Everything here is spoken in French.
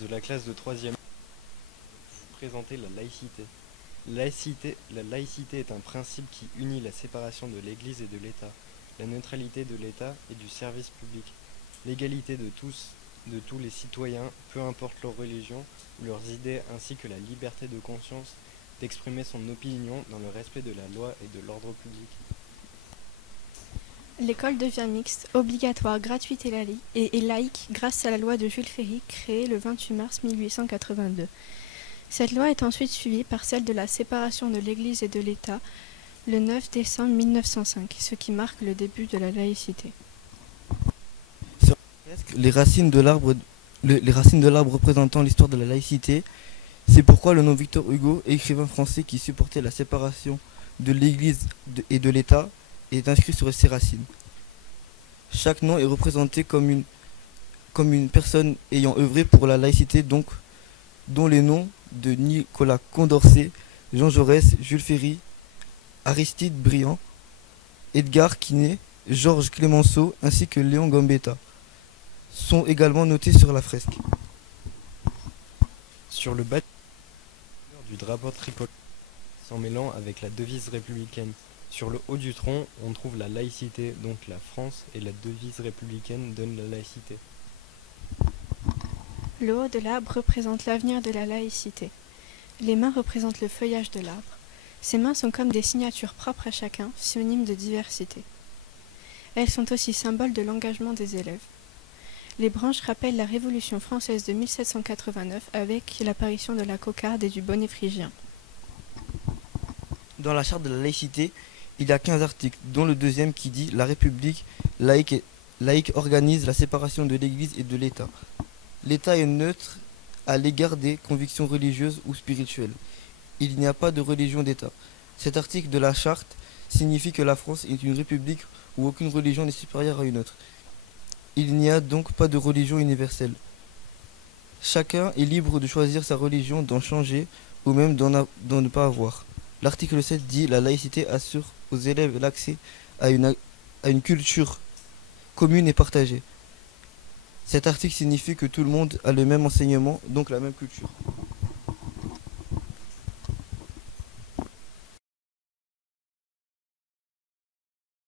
de la classe de 3e. Vous présenter la laïcité. La laïcité est un principe qui unit la séparation de l'Église et de l'État, la neutralité de l'État et du service public, l'égalité de tous les citoyens, peu importe leur religion ou leurs idées, ainsi que la liberté de conscience d'exprimer son opinion dans le respect de la loi et de l'ordre public. L'école devient mixte, obligatoire, gratuite et laïque grâce à la loi de Jules Ferry créée le 28 mars 1882. Cette loi est ensuite suivie par celle de la séparation de l'Église et de l'État le 9 décembre 1905, ce qui marque le début de la laïcité. Les racines de l'arbre représentant l'histoire de la laïcité, c'est pourquoi le nom Victor Hugo, écrivain français qui supportait la séparation de l'Église et de l'État, est inscrit sur ses racines. Chaque nom est représenté comme une personne ayant œuvré pour la laïcité, dont les noms de Nicolas Condorcet, Jean Jaurès, Jules Ferry, Aristide Briand, Edgar Quinet, Georges Clemenceau ainsi que Léon Gambetta sont également notés sur la fresque. Sur le bâtiment du drapeau tricolore, s'en mêlant avec la devise républicaine. Sur le haut du tronc, on trouve la laïcité, donc la France, et la devise républicaine donne la laïcité. Le haut de l'arbre représente l'avenir de la laïcité. Les mains représentent le feuillage de l'arbre. Ces mains sont comme des signatures propres à chacun, synonymes de diversité. Elles sont aussi symboles de l'engagement des élèves. Les branches rappellent la Révolution française de 1789 avec l'apparition de la cocarde et du bonnet phrygien. Dans la charte de la laïcité, il y a 15 articles, dont le deuxième qui dit « La République laïque organise la séparation de l'Église et de l'État. L'État est neutre à l'égard des convictions religieuses ou spirituelles. Il n'y a pas de religion d'État. » Cet article de la charte signifie que la France est une république où aucune religion n'est supérieure à une autre. Il n'y a donc pas de religion universelle. Chacun est libre de choisir sa religion, d'en changer ou même d'en ne pas avoir. L'article 7 dit « La laïcité assure aux élèves l'accès à une culture commune et partagée. » Cet article signifie que tout le monde a le même enseignement, donc la même culture.